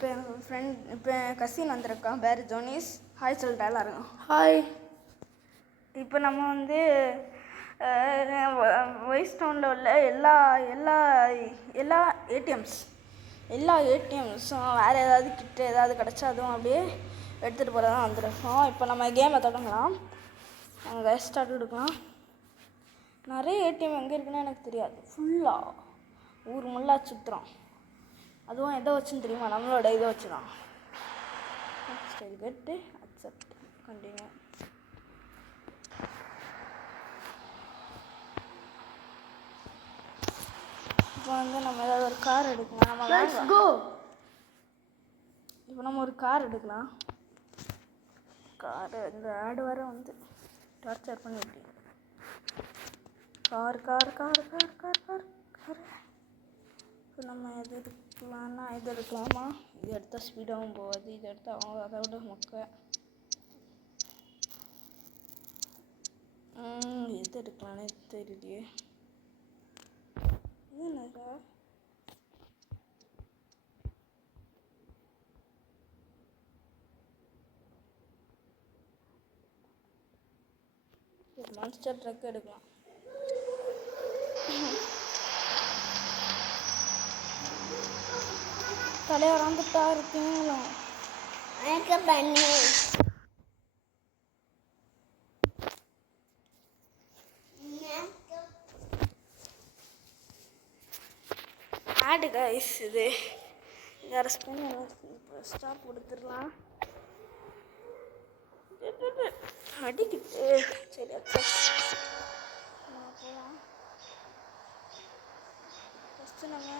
இப்போ எங்கள் இப்போ என் கசின் வந்திருக்கான், பேர் ஜோனிஸ். ஹாய் சொல்லிட்டு எல்லாரும் ஹாய். இப்போ நம்ம வைஸ் டவுனில் உள்ள எல்லா எல்லா எல்லா ஏடிஎம்ஸும் வேறு ஏதாவது கிட்ட ஏதாவது கிடச்சா அதுவும் அப்படியே எடுத்துகிட்டு போகிறதா வந்துருக்கோம். இப்போ நம்ம கேமை தொடங்கலாம். நாங்கள் ஸ்டார்ட் எடுக்கலாம். நிறைய ஏடிஎம் எங்கே இருக்குன்னு எனக்கு தெரியாது. ஃபுல்லாக ஊர் முல்லா சுற்றுறோம். அதுவும் எதை வச்சுன்னு தெரியுமா? நம்மளோட இதை வச்சு தான். சரி, கெட்டு அக்செப்ட் கண்டினியூ. இப்போ நம்ம ஏதாவது ஒரு கார் எடுக்கலாம். இப்போ நம்ம ஒரு கார் எடுக்கலாம். கார் இந்த ஆடு வர டார்ச்சர் பண்ணிட்டு car car car car car car car இப்போ நம்ம எது எடுக்கலாம்னா இது எடுக்கலாமா? இது எடுத்தால் ஸ்பீடாகவும் போகாது. இது எடுத்தால் அவங்க அதை விட மொக்க. எது எடுக்கலான்னு தெரியலையே. இது என்னடா? மான்ஸ்டர் ட்ரக் எடுக்கலாம். தலைவர் வந்துட்டா இருக்கீங்களா? பண்ணி ஆடு கைஸ். இது அரெஸ்ட் பண்ணி ஸ்டாப் கொடுத்துடலாம். அடிக்கிட்டு சரி போகலாம். ஃபஸ்ட்டு நம்ம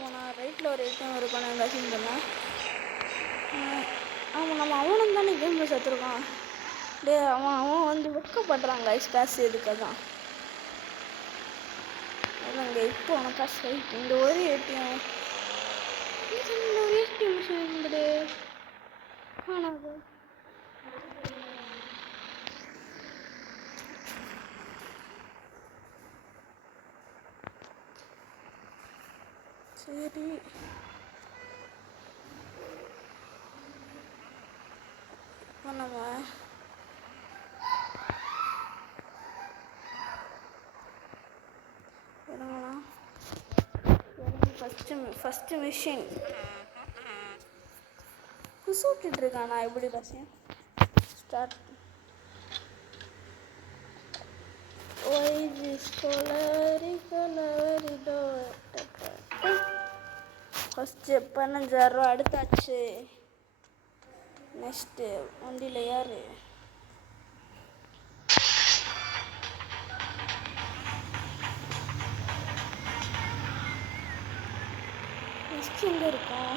போனால் ரைட்டில் ஒரு ஏடிஎம் இருக்கும். நான் கசின் பண்ணேன். ஆமாம், நம்ம அவனும் தானே கேமில் சேர்த்துருக்கான். அவன் வெக்கப்படுறான் கைஸ். காசு எதுக்காக தான் அதாங்க. இப்போ அவனை காசு ரைட் இந்த ஒரு ஏடிஎம் இருந்தது காணாது. சரி, இப்போ நம்ம இறங்கலாம். ஃபஸ்ட்டு மிஷின் குசூட்டிட்டு இருக்கான். நான் எப்படி ரசியம் ஸ்டார்ட் ஃபஸ்ட்டு 15,000 ரூபா எடுத்தாச்சு. நெக்ஸ்ட்டு வண்டியில் யார்? நெக்ஸ்ட் எங்கே இருக்கும்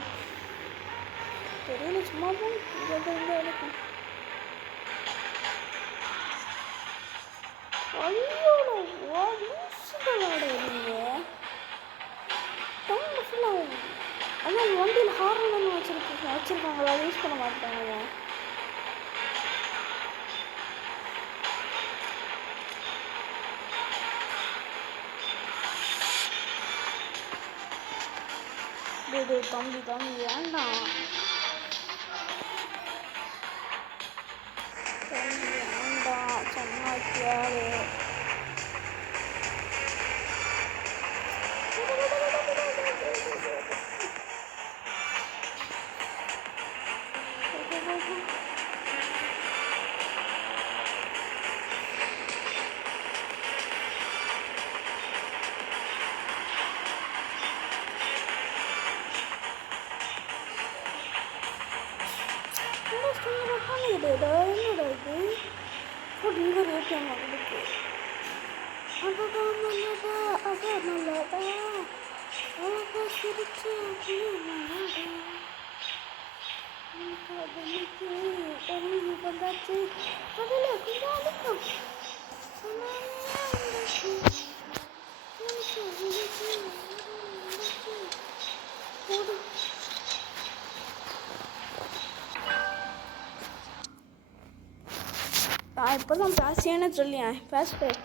தெரியல. சும்மா இங்கே இருக்கும். ஐயோட ஓட நீங்கள் ஃபுல்லாக ஆனால் வண்டியில் ஹார்ன் வச்சுருக்காங்களா? அதை யூஸ் பண்ண மாட்டாங்க. தம்பி வேண்டாம். சொன்னா கேளு. என்னடா இது? இங்கே ரேட்டிங் அவளுக்கு நல்லதா அழகா சிரிச்சு வந்தாச்சு. அதில் கொஞ்சம் அழுக்கம் நான் இப்போ தான் பேசியேன்னு சொல்லியேன் பேசுகிறேன்.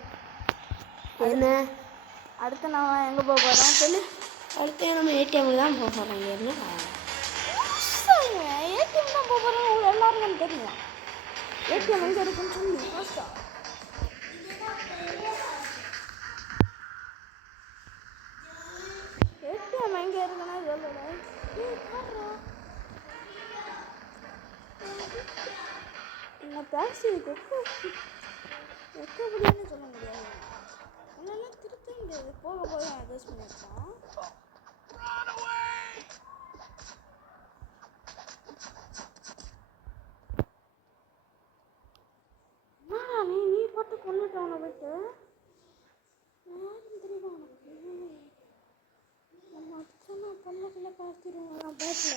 என்ன அடுத்து நான் எங்கே போக போகிறோம் சொல்லி. அடுத்து நம்ம ஏடிஎம்க்கு தான் போக போகிறோம். என்ன ஏடிஎம் தான் போக போகிறோம். உங்களுக்கு எல்லாருக்கும் தெரியும் ஏடிஎம் எங்கே இருக்குன்னு சொல்லி. ஃபர்ஸ்டா ஏடிஎம் எங்கே இருக்குன்னா சொல்லல. என்ன பேசி வைக்க முடியாதுன்னு சொல்ல முடியாது. என்னெல்லாம் திருத்த முடியாது. போக போக அட்ஜஸ்ட் பண்ணியிருக்கான். என்னடா நீ போட்டு கொண்டுட்டு அவனை போயிட்டு யாரும் தெரியுமா உனக்கு? நம்ம அடிச்சோன்னா பொண்ணுக்குள்ளே பேசிடுவோம். நான் பேசல.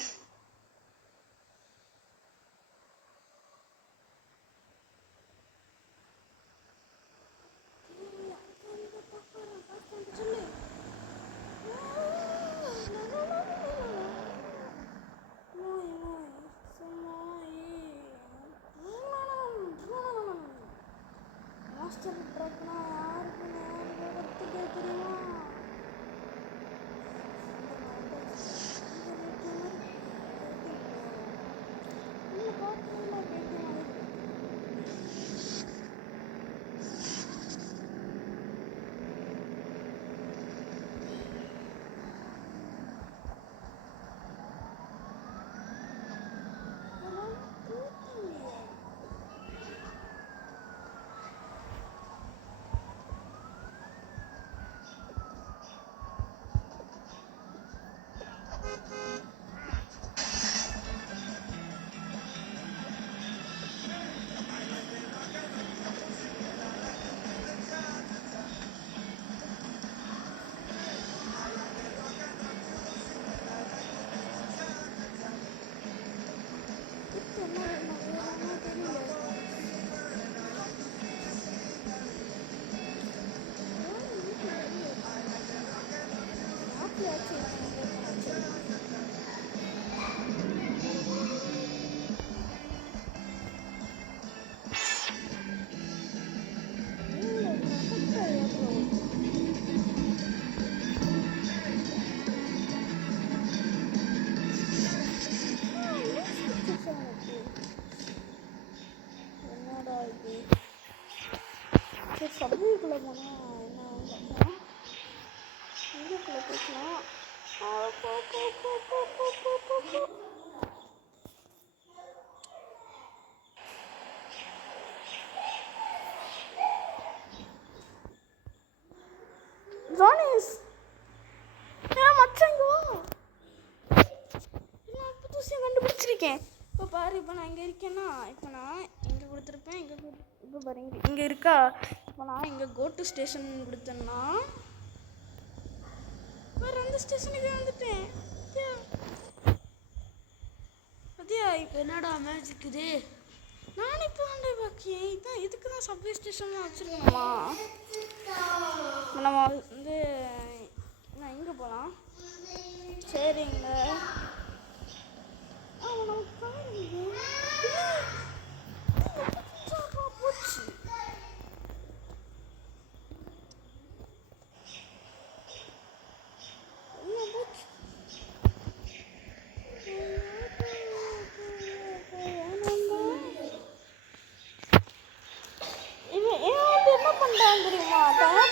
மாஸ்டர் ட்ரக்னா யாருக்குன்னு ஒருத்தருக்கே தெரியுமா? என்னடா இது? சரி சபைக்குள்ளே போனால் என்ன ஆகும்? இதுக்குள்ளே போய்க்கலாம். ஜானிஸ் மச்சாங்க நான் புதுசாக கண்டுபிடிச்சிருக்கேன். இப்போ பாரு, இப்போ நான் இங்கே இருக்கேன்னா, இப்போ நான் இங்கே கொடுத்துருப்பேன். இப்போ பாரு இங்கே இருக்கா. இப்போ நான் இங்கே கோட்டு ஸ்டேஷன் கொடுத்தேன்னா வேறு அந்த ஸ்டேஷனுக்கு வந்துட்டேன். அதே இப்போ என்னடா மேஜிக் இது? நான் இப்போ வந்து பாக்கி இதான் இதுக்கு தான் சப்வே ஸ்டேஷன்லாம் வச்சுருக்கணுமா? நம்ம வந்து நான் எங்கே போகலாம்? சரிங்க. போச்சு. என்ன பண்ணுறான் தெரியுமா?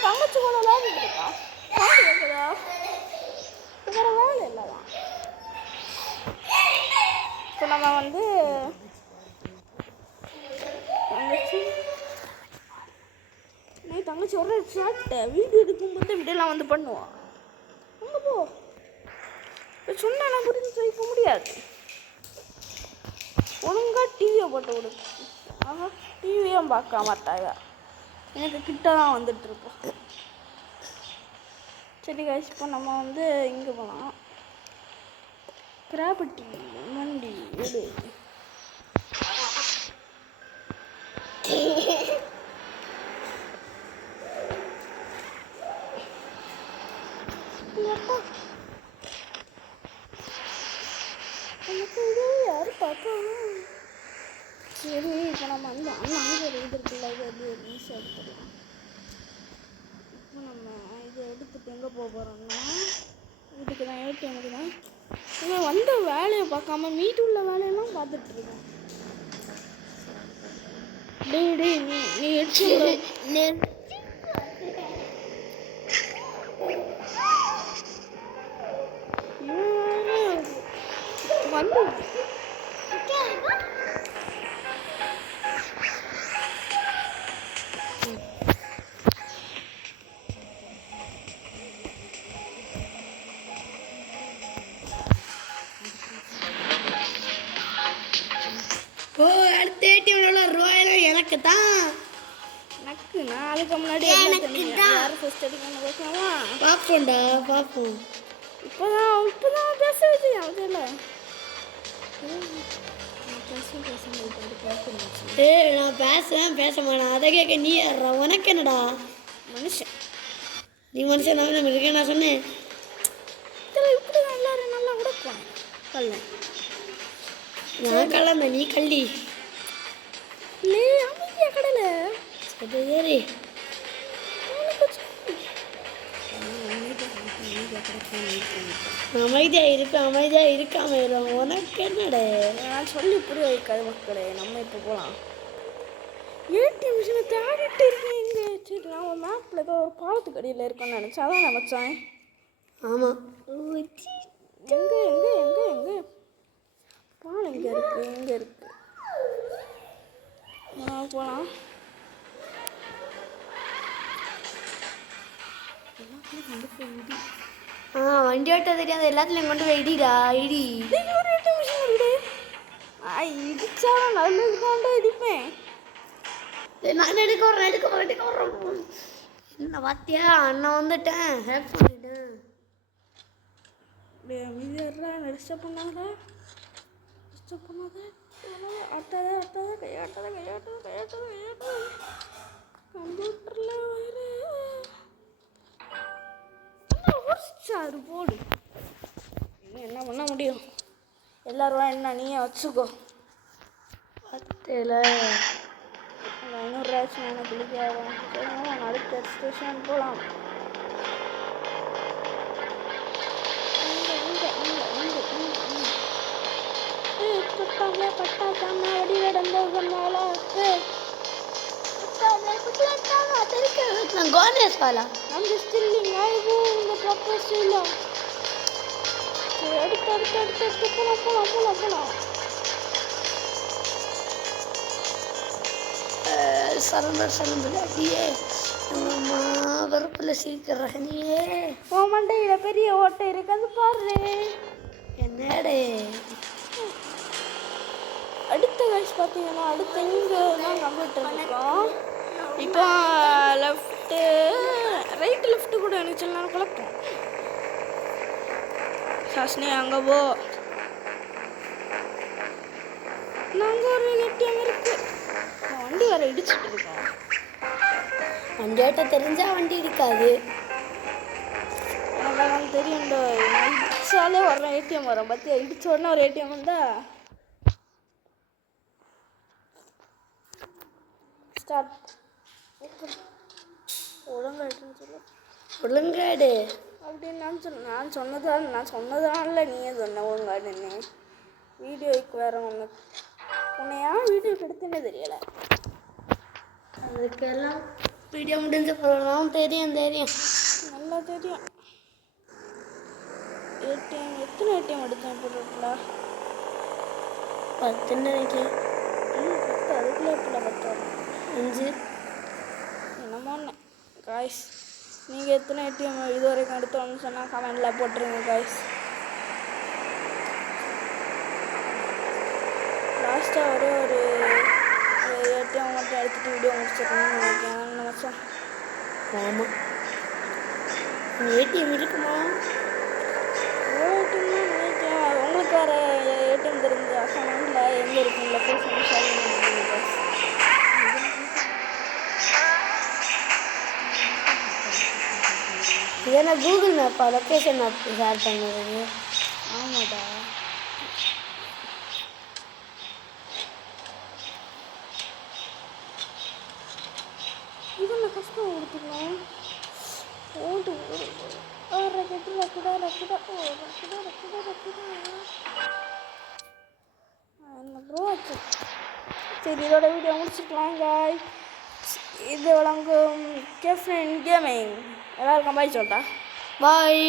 தங்கச்சி கூட விளையாடிட்டு இருக்கா. கேட்குதா? வேறு வேலை இல்லைதான். இப்போ நம்ம வந்து தங்கச்சி ஒரு சாட்டை வீடியோ எடுக்கும்போது இப்படியெல்லாம் வந்து பண்ணுவான். அங்கே போ. இப்போ சொன்னா புரிஞ்சு செய்ய முடியாது. ஒழுங்காக டிவியை போட்டு விடு. ஆஹா, டிவியும் பார்க்க மாட்டாங்க. எனக்கு கிட்ட தான் வந்துட்டுருப்போம். சரி காய்ச்சி, இப்போ நம்ம வந்து இங்கே போகலாம். கிராபட்டி மண்டி எடு. யாரு பார்த்தா சரி. இப்போ நம்ம வந்து அங்கே எழுதிருக்குல்ல, எடுத்துடலாம். இப்போ நம்ம இதை எடுத்துட்டு எங்கே போக போகிறோம்னா இதுக்கு தான் ஏடிஎம்க்கு தான். இவன் வந்த வேலையை பார்க்காம மீட்டு உள்ள வேலையெல்லாம் பார்த்துட்டு இருக்கேன். டேய் நீ எடுத்து வந்து ஓ அடுத்த ஏடிஎம்ல ரூபாயெல்லாம் எனக்கு தான். எனக்கு நான் அதுக்கு முன்னாடி யாரும் ஃபர்ஸ்ட் எடுக்கணும் பார்க்கலாமா? பார்ப்போம்டா பார்ப்போம். இப்போதான் பேச வச்சு அதில் ஏய் நான் பேச மாட்டேன். அதை கேட்க நீ யாரா? உனக்கு என்னடா மனுஷன்? நீ மனுஷன் நான் இருக்கேன். நான் சொன்னேன் இதில் இப்படி தான் எல்லாரும் நல்லா உடைப்பான் கல்ல. நான் கலந்த நீ கள்ளி இல்லை அமைதியா கடல சரி ஏறி அமைதியா இருக்காம உனக்கு என்னடே? நான் சொல்லி புரிய வைக்காது மக்களே. நம்ம இப்போ போகலாம். ஏடிஎம் மிஷினை தேடிட்டு இருக்கேன். எங்கே சரி நான் ஒரு மேப்பில் ஏதோ ஒரு பாலத்துக்கு அடியில் இருக்கேன்னு நினச்சேன். அதான் நினச்சேன். ஆமாம் எங்கே பாலம் இங்கே இருக்கு. போகலாம். வண்டி ஓட்ட தெரியாது எல்லாத்துலையும் கொண்டு போய் இடிடா இடி. ஒரு ஏடிஎம் மிஷின் இருக்குடே. இடிச்சாலும் நல்லதுதான்டா இடிப்பேன். நான் எடுக்க வர்றேன். என்ன பாத்தியா அண்ணன் வந்துட்டேன். ஹெல்ப் பண்ணிட்டேன். மீதியா டிஸ்டர்ப் பண்ணாத. ஆட்டாத கம்ப்யூட்டரில் சாரு போடு. என்ன பண்ண முடியும்? எல்லாரும் என்ன நீயே வச்சுக்கோ. 10 500 எனக்கு பிடிக்காதான். சரி அடுத்த ஸ்டேஷன் போகலாம். பட்டாசாம அடி நடந்த சொன்னால கோனேஸ் வாலா நம்ம ஸ்டில்லிங் ஆயிபோ இந்த ப்ராப்பர் ஸ்டைல. அடுத்து போலாம். சரம்பர் அடியே அம்மா வரப்பில் சீக்கிரனியே. ஓ மண்டையில் பெரிய ஓட்டை இருக்காது பாரு. என்னடே அடுத்த காய்ச்சி பார்த்தீங்கன்னா அடுத்த இங்கே தான் கம்ப்யூட்டர் இருக்கோம். இப்போ ரைட்டு கூட எனக்கு சில நேரம் குழப்பம். சாஸ்னி அங்கே போ. நாங்கள் ஒரு ஏடிஎம் இருக்கு. வண்டி வேற இடிச்சுட்டு இருக்கோம். வண்டி ஓட்ட தெரிஞ்சா வண்டி இருக்காது. எனக்கு அதெல்லாம் தெரியும்டோ. நான் இடிச்சாலே வர்றேன் ஏடிஎம் வரும். பார்த்தியா இடிச்ச உடனே ஒரு ஏடிஎம் வந்தா ஸ்டார்ட். ஒழுங்காடு அப்படின்னு நான் சொன்னதால நீயே சொன்ன ஒழுங்காடுன்னு. வீடியோக்கு வேற உன்னையா வீடியோக்கு எடுத்துன்னே தெரியலை. அதுக்கெல்லாம் வீடியோ முடிஞ்ச போகலாம். தெரியும் நல்லா தெரியும். ஏடிஎம் எத்தனை ஏடிஎம் எடுத்தேன் போட்டுருக்குல? 10 நினைக்கிறேன். 10 அதுக்குள்ளே எப்படில 10 5 என்னமோ காய்ஸ். நீங்கள் எத்தனை ஏடிஎம் இது வரைக்கும் எடுத்தோன்னு சொன்னால் கமெண்டில் போட்டுருங்க காய்ஸ். லாஸ்ட்டாக ஒரு ஏடிஎம் மட்டும் எடுத்துகிட்டு வீடியோ முடிச்சிடணும்னு நினைக்கிறேன். நினச்சேன். ஆமாம் ஏடிஎம் இருக்குமா? ஏடிஎம் தான் நினைக்கிறேன். உங்களுக்கு வேறு ஏடிஎம் தெரிஞ்ச கமெண்டில் எங்கே இருக்குங்களா போய் சொல்லி ஷேர் பண்ணிடுங்க காய்ஸ். இதென்ன கூகுள் மேப்பா? லொக்கேஷன் மேப் ஷேர் பண்ணுறது? ஆமாடா. இது என்ன கஷ்டம் கொடுத்துக்கலாம் ஓடு ரக்கெட்டு ரக்கெடா ரக்கெடா ஓ ரக்கெடா ரக்கெடா ரக்கெடா என்ன ப்ரோ ஆச்சு. சரி இதோட வீடியோ முடிச்சுக்கலாம் காய். இது வழங்கும் கேஃப்ரெண்ட் கேமிங். எல்லாருக்கும் பாய் சொல்லிட்டா. பாய்.